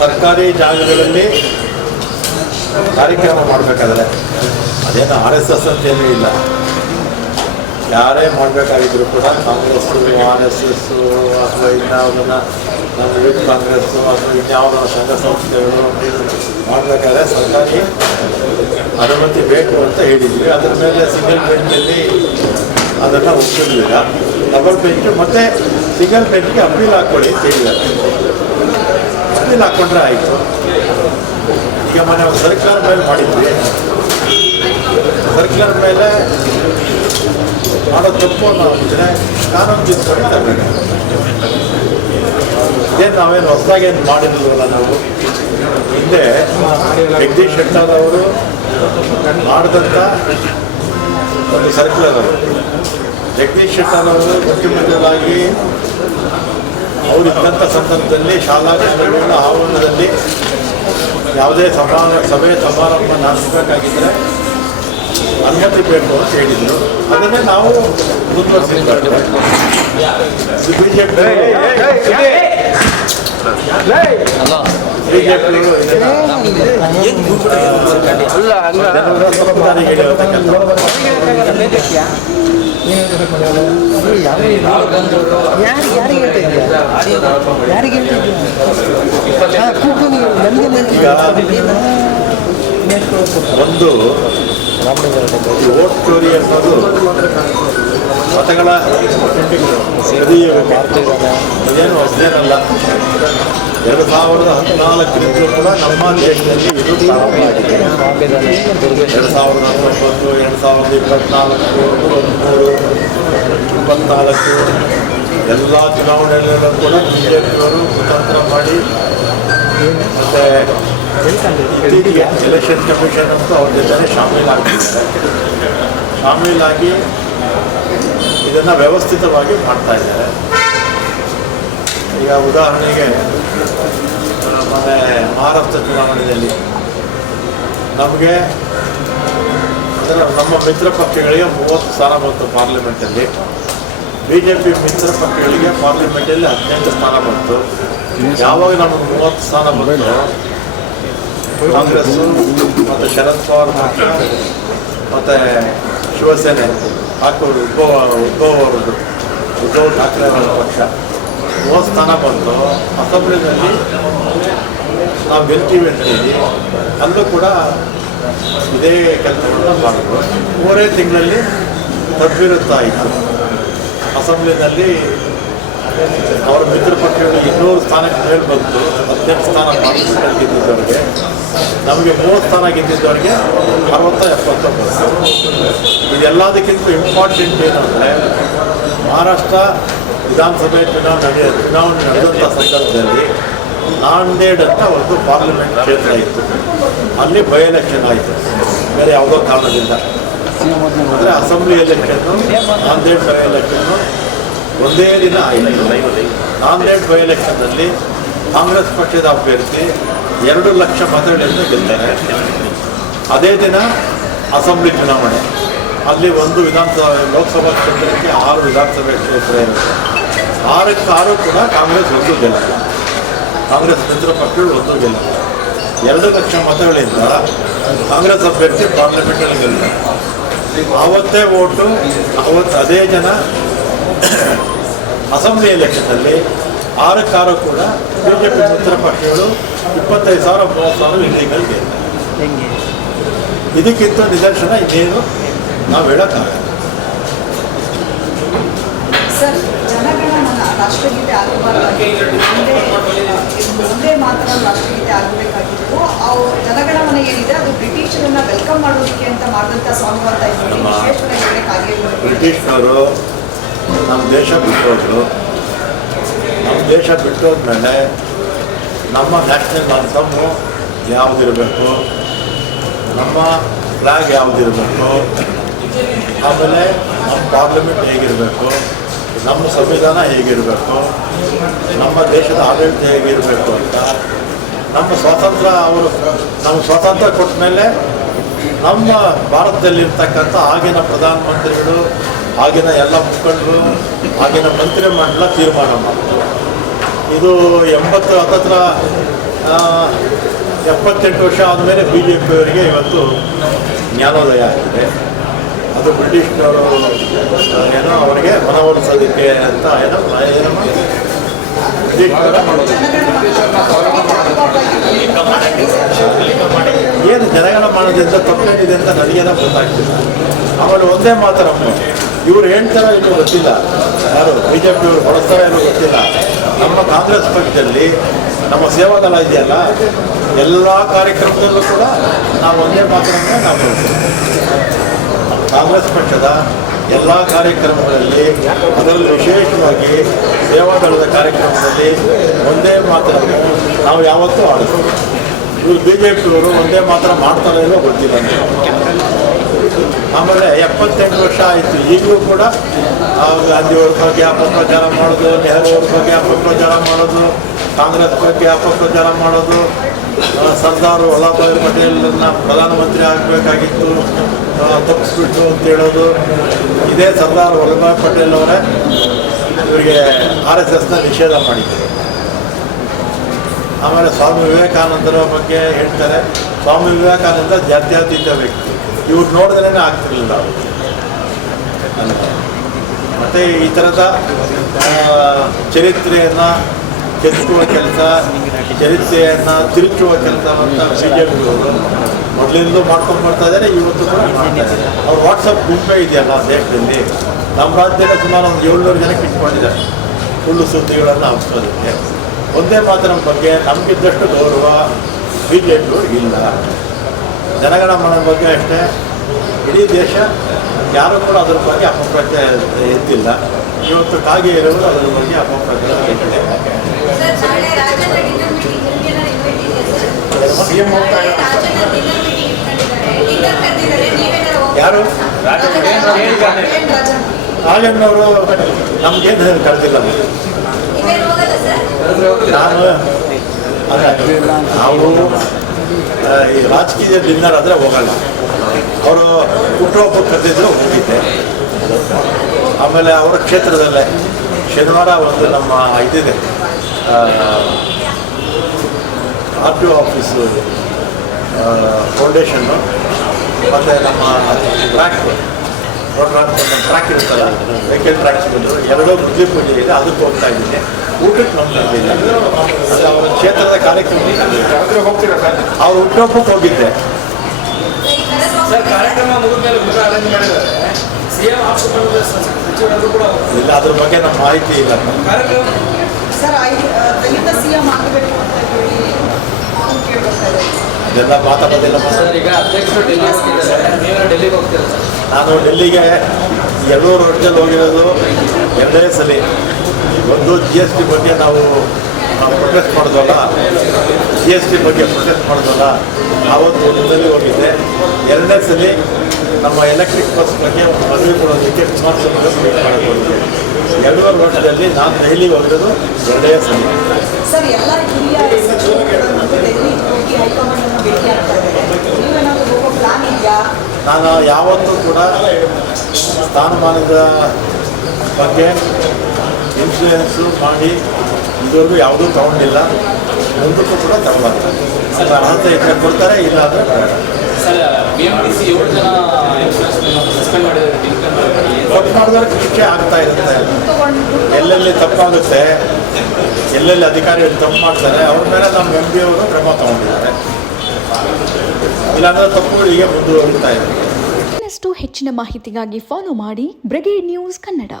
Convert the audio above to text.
ಸರ್ಕಾರಿ ಜಾಗಗಳಲ್ಲಿ ಕಾರ್ಯಕ್ರಮ ಮಾಡಬೇಕಾದ್ರೆ ಅದೇನು RSS ಅಂತೇನೂ ಇಲ್ಲ. ಯಾರೇ ಮಾಡಬೇಕಾಗಿದ್ರು ಕೂಡ ಕಾಂಗ್ರೆಸ್ಸು, RSS ಅಥವಾ ಇನ್ಯಾವುದನ್ನು ನಮ್ಮ ಯೂತ್ ಕಾಂಗ್ರೆಸ್ಸು ಅಥವಾ ಇನ್ಯಾವುದೋ ಸಂಘ ಸಂಸ್ಥೆಗಳು ಮಾಡಬೇಕಾದ್ರೆ ಸರ್ಕಾರಿ ಅನುಮತಿ ಬೇಕು ಅಂತ ಹೇಳಿದ್ವಿ. ಅದರ ಮೇಲೆ ಸಿಂಗಲ್ ಬೆಂಚಲ್ಲಿ ಅದನ್ನು ಒಪ್ಪಿರಲಿಲ್ಲ. ಡಬಲ್ ಬೆಂಚು ಮತ್ತು ಸಿಂಗಲ್ ಬೆಂಚ್ಗೆ ಅಪೀಲ್ ಹಾಕ್ಕೊಳ್ಳಿ ಅಂತ ಹೇಳಿದ್ದಾರೆ. ಅಪೀಲ್ ಹಾಕ್ಕೊಂಡ್ರೆ ಆಯಿತು. ಈಗ ಮೊನ್ನೆ ಒಂದು ಸರ್ಕ್ಯುಲರ್ ಮೇಲೆ ಮಾಡಿದ್ವಿ. ಸರ್ಕ್ಯುಲರ್ ಮೇಲೆ ಮಾಡೋ ತಪ್ಪು ನಾವು ಇದ್ರೆ ಕಾನೂನು ತಿದ್ದುಪಡಿ ತರಬೇಕು. ಇದೇನು ನಾವೇನು ಹೊಸದಾಗೇನು ಮಾಡಿರಲಿಲ್ಲ. ನಾವು ಹಿಂದೆ ಜಗದೀಶ್ ಶೆಟ್ಟರ್ ಅವರು ಮಾಡಿದಂಥ ಒಂದು ಸರ್ಕ್ಯುಲರ್ ಅದು. ಜಗದೀಶ್ ಶೆಟ್ಟರ್ ಅವರು ಮುಖ್ಯಮಂತ್ರಿಗಳಾಗಿ ಅವರಿದ್ದಂಥ ಸಂದರ್ಭದಲ್ಲಿ ಶಾಲಾ ಕಾಲೇಜುಗಳ ಆವರಣದಲ್ಲಿ ಯಾವುದೇ ಸಭೆ ಸಮಾರಂಭ ನಡೆಸಬೇಕಾಗಿದ್ದರೆ ಅನುಮತಿ ಬೇಕು ಅಂತ ಹೇಳಿದರು. ಅದನ್ನೇ ನಾವು ಮುಂದುವರಿಸಿದ್ದೇವೆ. ಬಿಜೆಪಿಯವರು ಒಂದು ವೋಟ್ ಚೋರಿ ಅನ್ನೋದು ಮತಗಳ ಅದೇನು ಹೊಸದೇನಲ್ಲ. 2014 ಕೂಡ ನಮ್ಮ ದೇಶದಲ್ಲಿ ಇದು ಪ್ರಾರಂಭ ಆಗಿದೆ. 2019, 2024, 2024 ಎಲ್ಲ ಚುನಾವಣೆಯಲ್ಲೂ ಕೂಡ ಬಿಜೆಪಿಯವರು ಕುತಂತ್ರ ಮಾಡಿ ಮತ್ತು ಇತ್ತೀಚೆಗೆ ಎಲೆಕ್ಷನ್ ಕಮಿಷನ್ ಅಂತೂ ಅವ್ರ ಜೊತೆ ಶಾಮೀಲಾಗಿ ಇದನ್ನು ವ್ಯವಸ್ಥಿತವಾಗಿ ಮಾಡ್ತಾ ಇದ್ದಾರೆ. ಈಗ ಉದಾಹರಣೆಗೆ ಮೊನ್ನೆ ಮಹಾರಾಷ್ಟ್ರ ಚುನಾವಣೆಯಲ್ಲಿ ನಮಗೆ ಅಂದರೆ ನಮ್ಮ ಮಿತ್ರ ಪಕ್ಷಗಳಿಗೆ 30 ಸ್ಥಾನ ಬಂತು ಪಾರ್ಲಿಮೆಂಟಲ್ಲಿ. BJP ಮಿತ್ರ ಪಕ್ಷಗಳಿಗೆ ಪಾರ್ಲಿಮೆಂಟಲ್ಲಿ 18 ಸ್ಥಾನ ಬಂತು. ಯಾವಾಗ ನಮಗೆ 30 ಸ್ಥಾನ ಬಂತು, ಕಾಂಗ್ರೆಸ್ಸು ಮತ್ತು ಶರದ್ ಪವಾರ್ ಪಕ್ಷ ಮತ್ತು ಶಿವಸೇನೆ ಹಾಕೋರು ಉದ್ಧವ್ ಠಾಕ್ರೆ ಅವರ ಪಕ್ಷ 30 ಸ್ಥಾನ ಬಂತು. ಅಸೆಂಬ್ಲಿನಲ್ಲಿ ನಾವು ಗೆಲ್ತೀವಿ ಅಂತ ಹೇಳಿ ಅಲ್ಲೂ ಕೂಡ ಇದೇ ಕೆಲಸಗಳನ್ನ ಮಾಡಿದ್ರು. 3 ತಿಂಗಳಲ್ಲಿ ತಪ್ಪಿರುತ್ತಾಯಿತು. ಅಸೆಂಬ್ಲಿನಲ್ಲಿ ಅವರ ಮಿತ್ರ ಪಕ್ಷಗಳು 200 ಸ್ಥಾನಕ್ಕೆ ಮೇಲೆ ಬಂತು. 18 ಸ್ಥಾನ ಪಾರ್ಲಿಮೆಂಟಲ್ಲಿ ಗೆದ್ದಿದ್ದವರಿಗೆ, ನಮಗೆ 30 ಸ್ಥಾನ ಗೆದ್ದಿದ್ದವರಿಗೆ 60-70 ಬಂತು. ಇದೆಲ್ಲದಕ್ಕಿಂತ ಇಂಪಾರ್ಟೆಂಟ್ ಏನಂದರೆ ಮಹಾರಾಷ್ಟ್ರ ವಿಧಾನಸಭೆ ಚುನಾವಣೆ ನಡೆದಂಥ ಸಂದರ್ಭದಲ್ಲಿ ನಾಂದೇಡ್ ಅಂತ ಒಂದು ಪಾರ್ಲಿಮೆಂಟ್ ಕ್ಷೇತ್ರ ಇತ್ತು. ಅಲ್ಲಿ ಬೈ ಎಲೆಕ್ಷನ್ ಆಯಿತು ಬೇರೆ ಯಾವುದೋ ಕಾರಣದಿಂದ. ಅಂದರೆ assembly election Nanded by election ಒಂದೇ ದಿನ ಆಯಿತು. ನಾಂದೇಡ್ ಬೈ ಎಲೆಕ್ಷನ್ನಲ್ಲಿ ಕಾಂಗ್ರೆಸ್ ಪಕ್ಷದ ಅಭ್ಯರ್ಥಿ 2 ಲಕ್ಷ ಮತಗಳಿಂದ ಗೆಲ್ತಾರೆ. ಅದೇ ದಿನ ಅಸೆಂಬ್ಲಿ ಚುನಾವಣೆ. ಅಲ್ಲಿ ಒಂದು ಲೋಕಸಭಾ ಕ್ಷೇತ್ರಕ್ಕೆ 6 ವಿಧಾನಸಭೆ ಕ್ಷೇತ್ರ ಇರುತ್ತೆ. 6ಕ್ಕೆ 6 ಕೂಡ ಕಾಂಗ್ರೆಸ್ ಒಂದು ಗೆಲ್ಲಲ್ಲ. ಕಾಂಗ್ರೆಸ್ ಮಿತ್ರ ಪಕ್ಷಗಳು ಒಂದು ಗೆಲ್ಲಲ್ಲ. 2 ಲಕ್ಷ ಮತಗಳಿಂದ ಕಾಂಗ್ರೆಸ್ ಅಭ್ಯರ್ಥಿ ಪಾರ್ಲಿಮೆಂಟಲ್ಲಿ ಗೆಲ್ತಾರೆ. ಆವತ್ತೇ ಓಟು ಅದೇ ಜನ ಅಸೆಂಬ್ಲಿ ಎಲೆಕ್ಷನ್ನಲ್ಲಿ 6ಕ್ಕೆ 6 ಕೂಡ BJP ಮಿತ್ರ ಪಕ್ಷಗಳು 25,000-30,000 ಇಲ್ಲಿಗಲ್ ಗೆಲ್ತಾರೆ. ಇದಕ್ಕಿಂತ ನಿದರ್ಶನ ಇನ್ನೇನು ನಾವು ಹೇಳೋಕ್ಕಾಗಲ್ಲ. ಸರ್, ಜನಗಣಮನ ರಾಷ್ಟ್ರಗೀತೆ ಒಂದೇ ಮಾತ್ರ ರಾಷ್ಟ್ರಗೀತೆ ಆಗಬೇಕಾಗಿತ್ತು. ಅವು ಜನಗಣಮನ ಏನಿದೆ ಅದು ಬ್ರಿಟಿಷರನ್ನ ವೆಲ್ಕಮ್ ಮಾಡೋದಕ್ಕೆ ಅಂತ ಮಾಡಿದಂಥ ಸಾಂಗ್ ಅಂತ ಬ್ರಿಟಿಷ್ನವರು ನಮ್ಮ ದೇಶ ಬಿಟ್ಟೋದ್ರು. ನಮ್ಮ ದೇಶ ಬಿಟ್ಟೋದ್ಮೇಲೆ ನಮ್ಮ ನ್ಯಾಷನಲ್ ಆಂಥಮ್ಮು ಯಾವುದಿರಬೇಕು, ನಮ್ಮ ಫ್ಲಾಗ್ ಯಾವುದಿರಬೇಕು, ಆಮೇಲೆ ನಮ್ಮ ಪಾರ್ಲಿಮೆಂಟ್ ಹೇಗಿರಬೇಕು, ನಮ್ಮ ಸಂವಿಧಾನ ಹೇಗಿರಬೇಕು, ನಮ್ಮ ದೇಶದ ಆಡಳಿತ ಹೇಗಿರಬೇಕು ಅಂತ ನಮ್ಮ ಸ್ವಾತಂತ್ರ್ಯ ಕೊಟ್ಟ ಮೇಲೆ ನಮ್ಮ ಭಾರತದಲ್ಲಿರ್ತಕ್ಕಂಥ ಆಗಿನ ಪ್ರಧಾನಮಂತ್ರಿಗಳು ಆಗಿನ ಎಲ್ಲ ಮುಖಂಡರು ಆಗಿನ ಮಂತ್ರಿ ಮಂಡಲ ತೀರ್ಮಾನ ಮಾಡಿದ್ರು. ಇದು 80 ಹತ್ತತ್ರ 78 ವರ್ಷ ಆದಮೇಲೆ ಬಿ ಜೆ ಪಿಯವರಿಗೆ ಇವತ್ತು ಜ್ಞಾನೋದಯ ಆಗಿದೆ. ಅದು ಬ್ರಿಟಿಷ್ನವರು ಏನೋ ಅವರಿಗೆ ಮನವೊಲಿಸೋದಕ್ಕೆ ಅಂತ ಏನೋ ಬ್ರಿಟಿಷ್ನವರ ಏನು ಜನಗಣ ಮಾಡೋದ್ರಿಂದ ತಪ್ಪೇನಿದೆ ಅಂತ ನನಗೇನೋ ಗೊತ್ತಾಗ್ತಿಲ್ಲ. ಆಮೇಲೆ ಒಂದೇ ಮಾತರಮ್ಮ ಇವ್ರು ಹೇಳ್ತಾರೋ ಇನ್ನೂ ಗೊತ್ತಿಲ್ಲ, ಯಾರು ಬಿ ಜೆ ಪಿಯವರು ಬಳಸ್ತಾರೋ ಏನೋ ಗೊತ್ತಿಲ್ಲ. ನಮ್ಮ ಕಾಂಗ್ರೆಸ್ ಪಕ್ಷದಲ್ಲಿ ನಮ್ಮ ಸೇವಾದಳ ಇದೆಯಲ್ಲ, ಎಲ್ಲ ಕಾರ್ಯಕ್ರಮದಲ್ಲೂ ಕೂಡ ನಾವು ಒಂದೇ ಮಾತರನ್ನ ನಾವು ಹೇಳ್ತೀವಿ. ಕಾಂಗ್ರೆಸ್ ಪಕ್ಷದ ಎಲ್ಲ ಕಾರ್ಯಕ್ರಮಗಳಲ್ಲಿ, ಅದರಲ್ಲಿ ವಿಶೇಷವಾಗಿ ಸೇವಾದಳದ ಕಾರ್ಯಕ್ರಮದಲ್ಲಿ ಒಂದೇ ಮಾತನ್ನು ನಾವು ಯಾವತ್ತೂ ಆಡಿಸ್ತೀವಿ. ಇವರು ಬಿ ಜೆ ಪಿಯವರು ಒಂದೇ ಮಾತ್ರ ಮಾಡ್ತಾರೋ ಇಲ್ಲೋ ಗೊತ್ತಿಲ್ಲ. ಆಮೇಲೆ 78 ವರ್ಷ ಆಯಿತು, ಈಗಲೂ ಕೂಡ ಗಾಂಧಿಯವ್ರ ಬಗ್ಗೆ ಅಪಪ್ರಚಾರ ಮಾಡೋದು, ನೆಹರು ಅವ್ರ ಬಗ್ಗೆ ಅಪಪ್ರಚಾರ ಮಾಡೋದು, ಕಾಂಗ್ರೆಸ್ ಬಗ್ಗೆ ಅಪಪ್ರಚಾರ ಮಾಡೋದು, ಸರ್ದಾರ್ ವಲ್ಲಭಭಾಯ್ ಪಟೇಲನ್ನ ಪ್ರಧಾನಮಂತ್ರಿ ಆಗಬೇಕಾಗಿತ್ತು ತಪ್ಪಿಸ್ಬಿಟ್ಟು ಅಂತ ಹೇಳೋದು. ಇದೇ ಸರ್ದಾರ್ ವಲ್ಲಭಭಾಯ್ ಪಟೇಲ್ ಅವರೇ ಇವರಿಗೆ RSSನ ನಿಷೇಧ ಮಾಡಿದರು. ಆಮೇಲೆ ಸ್ವಾಮಿ ವಿವೇಕಾನಂದರ ಬಗ್ಗೆ ಹೇಳ್ತಾರೆ. ಸ್ವಾಮಿ ವಿವೇಕಾನಂದ ಜಾತ್ಯತೀತ ವ್ಯಕ್ತಿ, ಇವ್ರು ನೋಡಿದ್ರೇ ಆಗ್ತಿರ್ಲಿಲ್ಲ ಅವರು. ಮತ್ತು ಈ ಥರದ ಚರಿತ್ರೆಯನ್ನು ಕೆತ್ತುವ ಕೆಲಸ, ಚರಿತ್ರೆಯನ್ನು ತಿರುಚುವ ಕೆಲಸ ಅಂತ ಬಿ ಜೆ ಪಿಯವರು ಮೊದಲಿಂದಲೂ ಮಾಡ್ಕೊಂಡು ಬರ್ತಾ ಇದ್ದಾರೆ, ಇವತ್ತು ಕೂಡ ಮಾಡ್ತಾರೆ. ಅವ್ರು ವಾಟ್ಸಪ್ ಗುಂಪೇ ಇದೆಯಲ್ಲ ದೇಶದಲ್ಲಿ, ನಮ್ಮ ರಾಜ್ಯದಲ್ಲಿ ಸುಮಾರು ಒಂದು 700 ಜನಕ್ಕೆ ಇಟ್ಕೊಂಡಿದ್ದಾರೆ ಸುಳ್ಳು ಸುದ್ದಿಗಳನ್ನು ಹಬ್ಬಿಸೋದಕ್ಕೆ. ಒಂದೇ ಮಾತ್ರ ಬಗ್ಗೆ ನಮಗಿದ್ದಷ್ಟು ಗೌರವ ಬಿ ಜೆ ಪಿಯವ್ರಿಗೆ ಇಲ್ಲ. ಜನಗಣಮನ ಬಗ್ಗೆ ಅಷ್ಟೇ, ಇಡೀ ದೇಶ ಯಾರೂ ಕೂಡ ಅದ್ರ ಬಗ್ಗೆ ಅಪಪ್ರಚಾರ ಎತ್ತಿಲ್ಲ. ಇವತ್ತು ಕಾಗೆ ಇರೋರು ಅದ್ರ ಬಗ್ಗೆ ಅಪಪ್ರಚಾರ ಎತ್ತಿದೆ. ಯಾರು ರಾಜಣ್ಣವರು ನಮಗೇನು ಕರೆದಿಲ್ಲ. ನಾವು ಈ ರಾಜಕೀಯ ಡಿನ್ನರ್ ಆದರೆ ಹೋಗಲ್ಲ. ಅವರು ಹುಟ್ಟುಹಬ್ಬಕ್ಕೆ ಕರೆದಿದ್ರು ಹೋಗಿದ್ದೆ. ಆಮೇಲೆ ಅವರ ಕ್ಷೇತ್ರದಲ್ಲೇ ಶನಿವಾರ ಒಂದು ನಮ್ಮ ಇದಿದೆ RTO ಆಫೀಸು ಫೌಂಡೇಶನ್ನು ಮತ್ತು ನಮ್ಮ ಟ್ರ್ಯಾಕ್ ಟ್ರ್ಯಾಕ್ ಇರುತ್ತಲ್ಲ, ವೆಹಿಕಲ್ ಟ್ರ್ಯಾಕ್ಸ್ ಬಂದು ಎರಡೂ ಮುಸ್ಲಿಂ ಪೂಜೆ ಇದೆ, ಅದಕ್ಕೆ ಹೋಗ್ತಾ ಇದ್ದೀನಿ. ಊಟಕ್ಕೆ ನಮ್ಮದಿಲ್ಲ, ಅದು ಅವರ ಕ್ಷೇತ್ರದ ಕಾರ್ಯಕ್ರಮ. ಅವ್ರು ಹುಟ್ಟುಹಬ್ಬಕ್ಕೆ ಹೋಗಿದ್ದೆ. ಇಲ್ಲ, ಅದ್ರ ಬಗ್ಗೆ ನಮ್ಮ ಮಾಹಿತಿ ಇಲ್ಲ. ಅದೆಲ್ಲ ಮಾತಾಡೋದಿಲ್ಲ. ನಾನು ಡೆಲ್ಲಿಗೆ 2 ವರ್ಷದಲ್ಲಿ ಹೋಗಿರೋದು 2 ಸಲ. ಒಂದು GST ಬಗ್ಗೆ ನಾವು ಪ್ರೊಟೆಸ್ಟ್ ಮಾಡಿದ್ವಲ್ಲ, GST ಬಗ್ಗೆ ಪ್ರೊಟೆಸ್ಟ್ ಮಾಡಿದ್ವಲ್ಲ, ಆವತ್ತು ಒಂದಲ್ಲಿ ಹೋಗಿದ್ದೆ. 2ನೇ ಸಲ ನಮ್ಮ ಎಲೆಕ್ಟ್ರಿಕ್ ಬಸ್ ಬಗ್ಗೆ ಒಂದು ಮನವಿ ಕೊಡೋದಕ್ಕೆ ಕುಮಾರಸ್ವಾಮಿ ಮೀಟ್ ಮಾಡೋಕ್ಕೆ ಹೋಗಿದ್ದೆ. 2.5 ವರ್ಷದಲ್ಲಿ ನಾನು ದೆಹಲಿಗೆ ಹೋಗಿರೋದು 2ನೇ ಸಲ. ನಾನು ಯಾವತ್ತೂ ಕೂಡ ಸ್ಥಾನಮಾನದ ಬಗ್ಗೆ ಇನ್ಫ್ಲೂಯೆನ್ಸು ಮಾಡಿ ಇದುವರೆಗೂ ಯಾವುದೂ ತಗೊಂಡಿಲ್ಲ, ಮುಂದಕ್ಕೂ ಕೂಡ ತಗೊಳ್ತಾರೆ. ಅದರ ಅರ್ಹತೆ ಇದ್ದರೆ ಕೊಡ್ತಾರೆ, ಇಲ್ಲ ಅಂದರೆ ತಪ್ಪು ಮಾಡಿದವ್ರಿಗೆ ಶಿಕ್ಷೆ ಆಗ್ತಾ ಇರುತ್ತೆ. ಎಲ್ಲೆಲ್ಲಿ ತಪ್ಪಾಗುತ್ತೆ, ಎಲ್ಲೆಲ್ಲಿ ಅಧಿಕಾರಿಗಳು ತಪ್ಪು ಮಾಡ್ತಾರೆ, ಅವ್ರ ಮೇಲೆ ನಮ್ಮ MD ಅವರು ಕ್ರಮ ತಗೊಂಡಿದ್ದಾರೆ. ಇಲ್ಲಾಂದರೆ ತಪ್ಪುಗಳಿಗೆ ಮುಂದುವರಿತಾ ಇದೆ. ಇನ್ನಷ್ಟು ಹೆಚ್ಚಿನ ಮಾಹಿತಿಗಾಗಿ ಫಾಲೋ ಮಾಡಿ ಬ್ರಿಗೇಡ್ ನ್ಯೂಸ್ ಕನ್ನಡ.